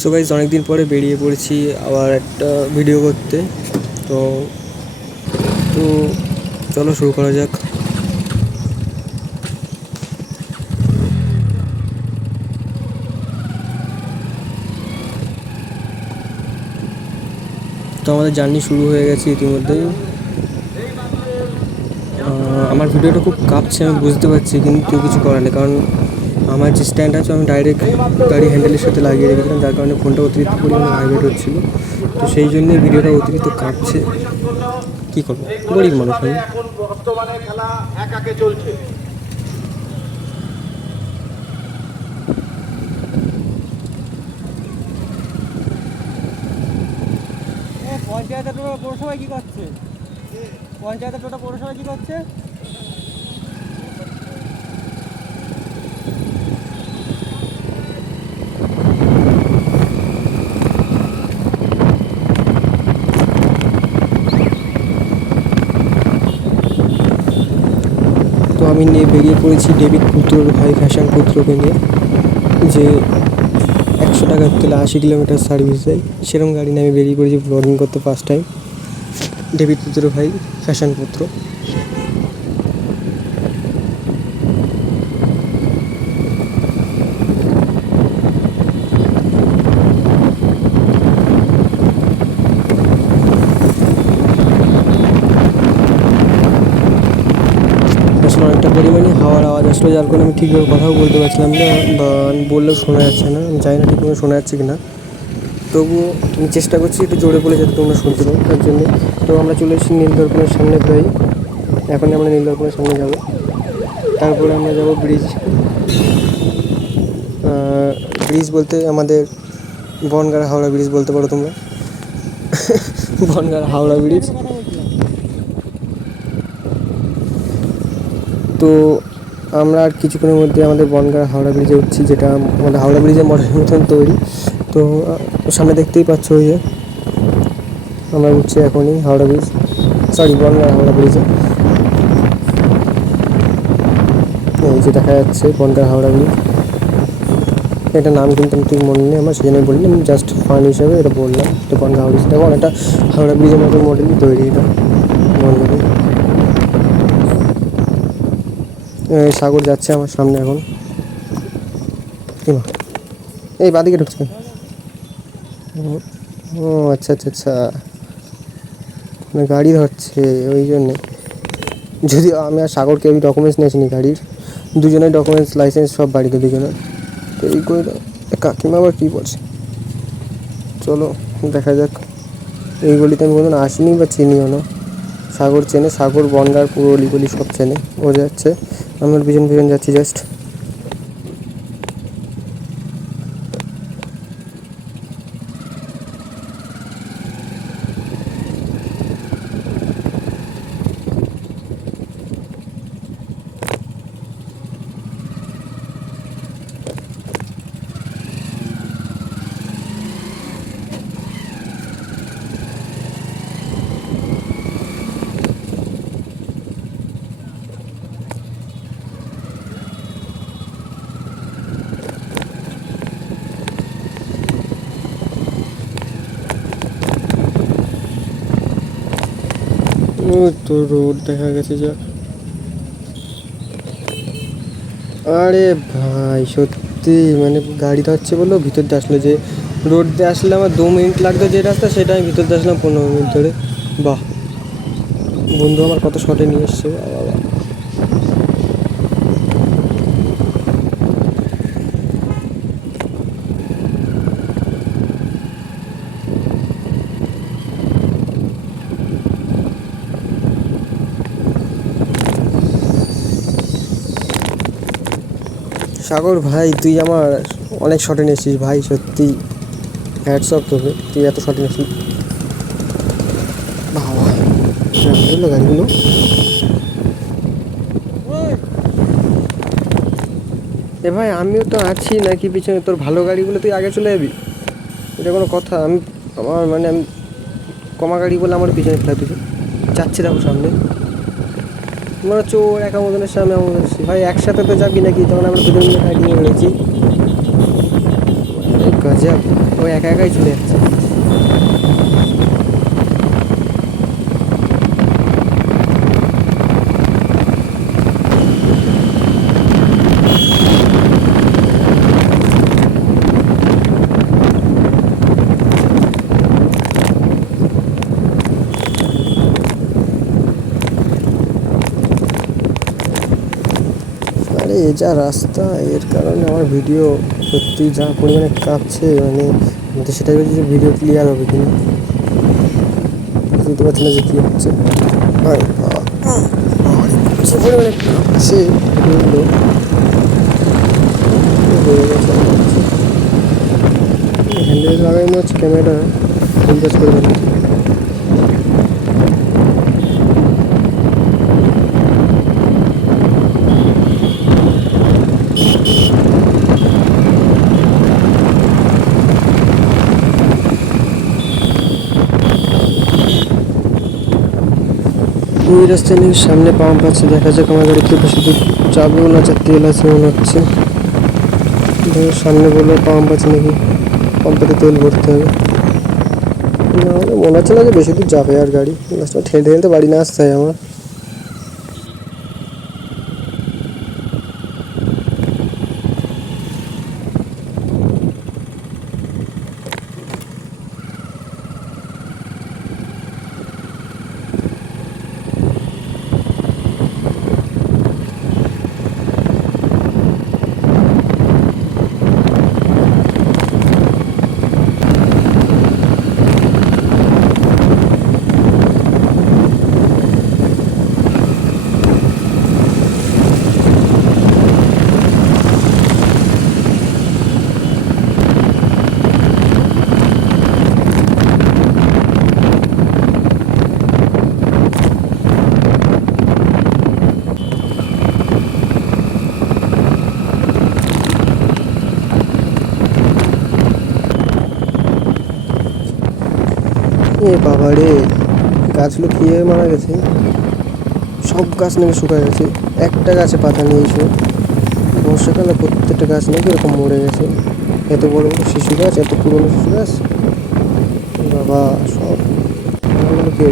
So guys অনেকদিন পরে বেরিয়ে পড়েছি আবার একটা ভিডিও করতে। তো তো চলো শুরু করা যাক। তো আমাদের জার্নি শুরু হয়ে গেছে ইতিমধ্যেই আমার ভিডিওটা খুব কাঁপছে, আমি বুঝতে পারছি, কিন্তু কিছু করার নেই, কারণ আমার যে স্ট্যান্ড আছে, আমি ডাইরেক্ট গাড়ি হ্যান্ডেলের সাথে লাগিয়ে রেখেছিলাম। যার কারণে ফোনটা অতিরিক্ত পরিমাণে ভাইব্রেট হচ্ছিল। তো সেই জন্যই ভিডিওটা অতিরিক্ত কাঁপছে। কী করব? গরিব মানুষ আমি। বর্তমানে খেলা একাকে চলছে পঞ্চায়েতের টোটা পৌরসভায় কি করছে? পঞ্চায়েতের টোটা পৌরসভায় কি করছে? আমি নিয়ে বেরিয়ে পড়েছি ডেভিড পুত্রর ভাই ফ্যাশন পুত্রকে নিয়ে, যে একশো টাকার তেলে আশি কিলোমিটার সার্ভিস দেয়। সেরকম গাড়ি নিয়ে আমি বেরিয়ে পড়েছি ব্লগিং করতে ফার্স্ট টাইম ডেভিড পুত্র ভাই ফ্যাশন পুত্র আসলে অনেকটা পরিমাণে হাওয়ার আওয়াজ আসলো যার কারণে আমি ঠিকভাবে কথাও বলতে পারছিলাম না বা আমি বললেও শোনা যাচ্ছে না, আমি জানি না ঠিকভাবে শোনা যাচ্ছে কি না তবুও আমি চেষ্টা করছি একটু জোরে বলে যাতে তোমরা শুনতে পারো তার জন্যে তো আমরা চলে এসেছি নীলদর্পণের সামনে প্রায়। এখন আমরা নীলদর্পণের সামনে যাব। তারপরে আমরা যাব ব্রিজ। ব্রিজ বলতে আমাদের বনগাঁ হাওড়া ব্রিজ বলতে পারো তোমরা। বনগাঁ হাওড়া ব্রিজ। তো আমরা আর কিছুক্ষণের মধ্যে আমাদের বনগাঁ হাওড়া ব্রিজে উঠছি, যেটা আমাদের হাওড়া ব্রিজের মডেলের মতন তৈরি। তো সামনে দেখতেই পাচ্ছ ওই যে, আমরা উঠছি এখনই হাওড়া ব্রিজ সরি বনগাঁ হাওড়া ব্রিজে। এই যে দেখা যাচ্ছে বনগাঁ হাওড়া ব্রিজ। এটা নাম কিন্তু আমি ঠিক মনে নেই আমার, সেই জন্য বললাম জাস্ট ফান হিসাবে এটা বললাম। তো বনগাঁ হাওড়া ব্রিজ দেখো, অনেকটা হাওড়া ব্রিজের মতো মডেলই তৈরি এটা, বনগাঁ ব্রিজ এই সাগর যাচ্ছে আমার সামনে এখন। এই বাদিকে ঢুকছে? ও- আচ্ছা আচ্ছা আচ্ছা। মানে গাড়ি ধরছে, ওই জন্যে। যদি আমি আর সাগরকে আমি ডকুমেন্টস নিয়েছিনি গাড়ির। দুজনের ডকুমেন্টস লাইসেন্স সব বাড়িতে দুজনের। তো এই করে কাকিমা আবার কী বলছে? চলো, দেখা যাক। এই গলিতে আমি কোনো আসিনি বা চিনিও না। সাগর চেনে, সাগর বনগার পুরো অলিগলি সব চেনে। ও যাচ্ছে। আমার পিছন পিছন যাচ্ছি জাস্ট ওই তো রোড দেখা গেছে যা আরে ভাই, সত্যি মানে গাড়ি হচ্ছে বলল ভিতর দিয়ে আসলো যে রোড দিয়ে আসলে আমার দু মিনিট লাগতো যে রাস্তা, সেটা আমি ভিতর দিয়ে আসলাম পনেরো মিনিট ধরে। বাহ, বন্ধু আমার কত শটে নিয়ে এসছে বাবা সাগর, ভাই, তুই আমার অনেক শটে নিয়েছিস ভাই, সত্যি। হ্যাটস অফ তোকে, তুই এত শটে নিয়েছিস বাবা গাড়িগুলো। এ ভাই, আমিও তো আছি, নাকি পিছনে তোর ভালো গাড়িগুলো তুই আগে চলে যাবি? এটা কোনো কথা, আমি, আমার মানে আমি কমা গাড়ি বলে আমার পিছনে ফেলা তুই। যাচ্ছি দেখো সামনে। মনে চোর এক মতনের সামনে আমাদের ভাই একসাথে তো যাবি নাকি? তখন আমরা দুজন মিলে হাইডিং নিয়ে রয়েছি গজব। ও একা একাই চলে যাচ্ছে আরে এ যা রাস্তা এর কারণে আমার ভিডিও সত্যি যা পরিমাণে কাঁপছে মানে তো সেটাই বলছি যে ভিডিও ক্লিয়ার হবে কিনা বুঝতে পারছি না যে কী হচ্ছে। বাবা, পরিমাণে কাঁপছে হয়ে হ্যান্ডেল লাগাই মনে হচ্ছে ক্যামেরা ফুল কাজ করবে ওই রাস্তায় নিয়ে সামনে পাম্প আছে। দেখা যাক আমার গাড়ি কেউ শুধু যাবেও না, যা তেল আছে মনে হচ্ছে। সামনে বললে পাম্প আছে নাকি। পাম্পেতে তেল ভরতে হবে। না মনে হচ্ছে না যে বেশি দূর যাবে আর গাড়ি। ঠেলতে ঠেলতে বাড়ি না আসতে হয় আমার। এ বাবা রে, গাছগুলো খেয়ে মারা গেছে। সব গাছ নাকি শুকায় গেছে। একটা গাছে পাতা নিয়েছে। বর্ষাকালে প্রত্যেকটা গাছ নাকি এরকম মরে গেছে। এত বড় বড় শিশু গাছ, এত পুরনো শিশু গাছ। বাবা, সব কে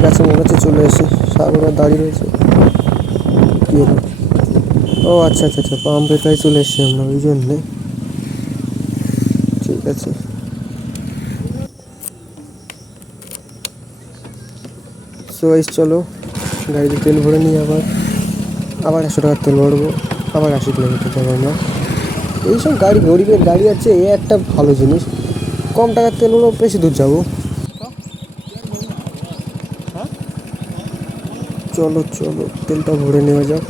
পাম্পের কাছে মনে হচ্ছে চলে এসে সাগর আর দাঁড়িয়ে রয়েছে। কি হলো? ও আচ্ছা আচ্ছা আচ্ছা পাম্পের কাছে চলে এসেছি আমরা, ওই জন্যে। ঠিক আছে। সো চলো, গাড়িতে তেল ভরে নিই আবার। আবার একশো টাকার তেল ভরবো, আবার আশি কিলোমিটার যাব আমরা এইসব গাড়ি, গরিবের গাড়ি আছে, এ একটা ভালো জিনিস। কম টাকার তেল হলেও বেশি দূর যাব। চলো চলো তেলটা ভরে নেওয়া যাক।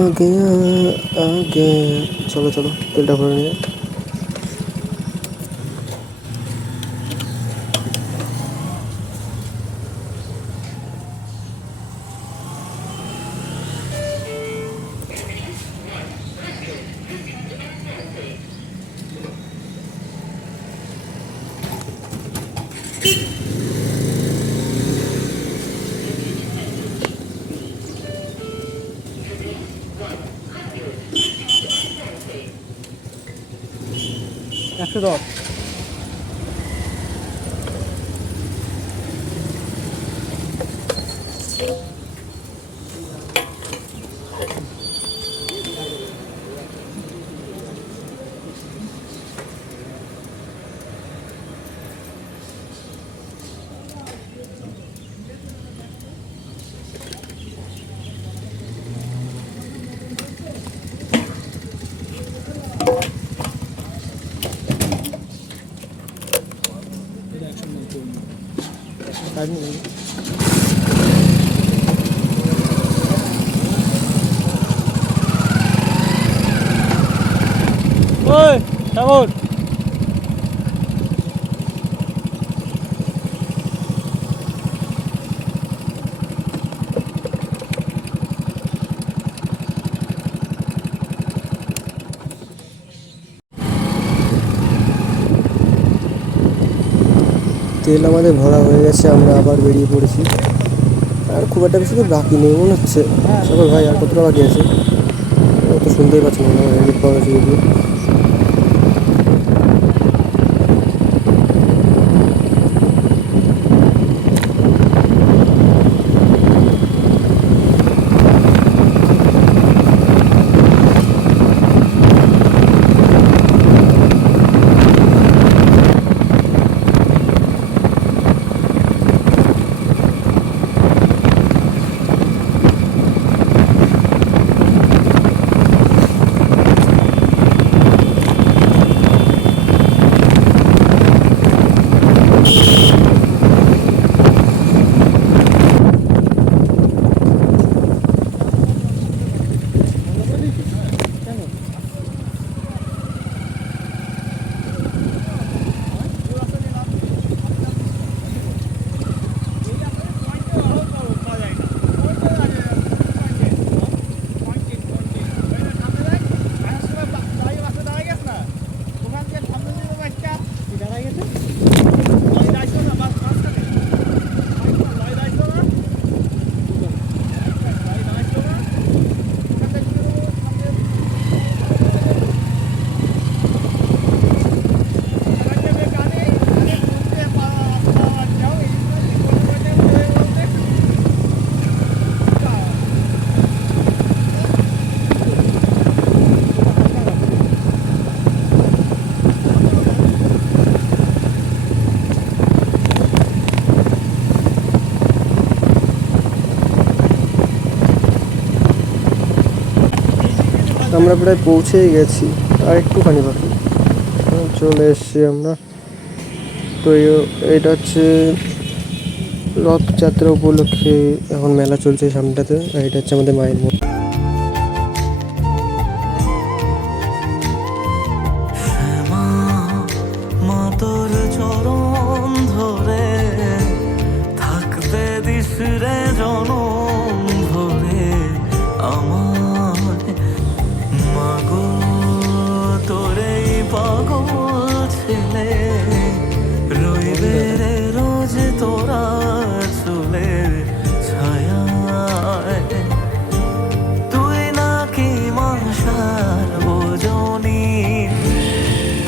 আগে আগে চলো চলো তেলটা ভরে নেওয়া যাক। 是的。Hani Ôi, cảm তেল আমাদের ভরা হয়ে গেছে আমরা আবার বেরিয়ে পড়েছি। আর খুব একটা বেশি তো বাকি নেই মনে হচ্ছে। সকল ভাই আর কতটা বাকি আছে? অত শুনতেই পাচ্ছি না এডিট আমরা প্রায় পৌঁছেই গেছি। আর একটুখানি বাকি। চলে এসছি আমরা। তো এটা হচ্ছে রথযাত্রা উপলক্ষে এখন মেলা চলছে সামনেটাতে। আর এটা হচ্ছে আমাদের মায়ের মন্দির। মা মা চরণ ধরে থাকতে দিস রইবে রে রোজ তোরা চুলের ছায়ায়। তুই নাকি মাসার বোঝনি,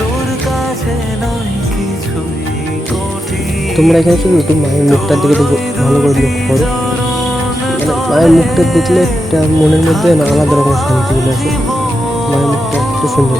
তোর কাছে নয় কিছুই তোমরা এখানে শুধু একটু মায়ের মুখটার দিকে একটু ভালো করে লক্ষ্য করো। মানে মায়ের মুখটা দেখলে একটা মনের মধ্যে আলাদা রকম শান্তি চলে আসে। মায়ের মুখটা একটু সুন্দর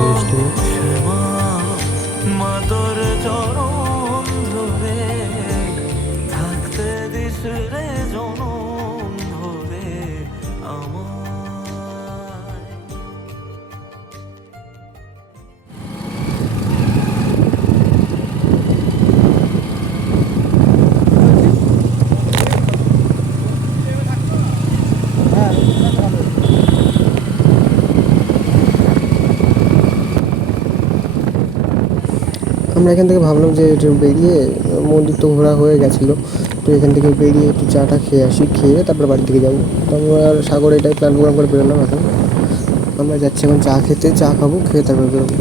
আমরা এখান থেকে ভাবলাম যে বেরিয়ে, মন্দির তো ঘোরা হয়ে গেছিল। তো এখান থেকে বেরিয়ে একটু চাটা খেয়ে আসি, খেয়ে তারপরে বাড়ির দিকে যাব। তো আমরা সাগর এটাই প্ল্যান প্রোগ্রাম করে বেরোলাম এখন। আমরা যাচ্ছি এখন চা খেতে, চা খাব, খেয়ে তারপরে বেরোবো।